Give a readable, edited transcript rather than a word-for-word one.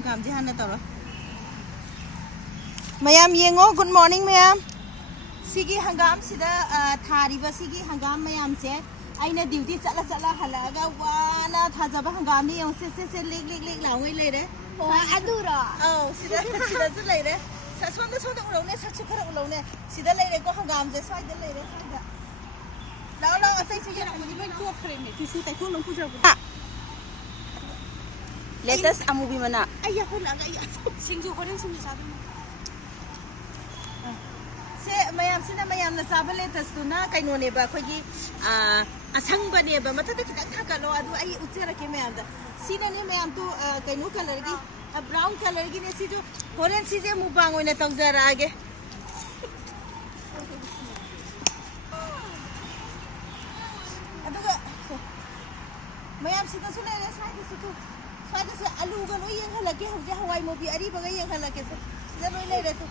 hangam ji hana tawra mayam yengo good morning mayam sigi hangam sida thariba sigi hangam mayam se aina duty chala halaga wana thajaba hangam ni yong se lik lawai lere ho adura sida ju lere sa sonda ulone sa chu khara ulone sida lere ko hangam je sai de lere sai da lao asai se yana ni ben ko khre me ti si tai ko long pujar latest amubi mana ayya ko la ayya singju horen singju sabi se mayam sina mayam na sabe latest tu na kaino ne ba khogi asang ba ne ba mata ta kitang kha lo adu ai uchera ke mayam da sina ne mayam tu kaino color gi brown color gi ne si jo horen si je mubang oina tong jara age aduga mayam sita sule le sai di situ sai di se alu ga lo yeng halake huje hawai mo bi ari ba ga yeng halake se le lo le re tu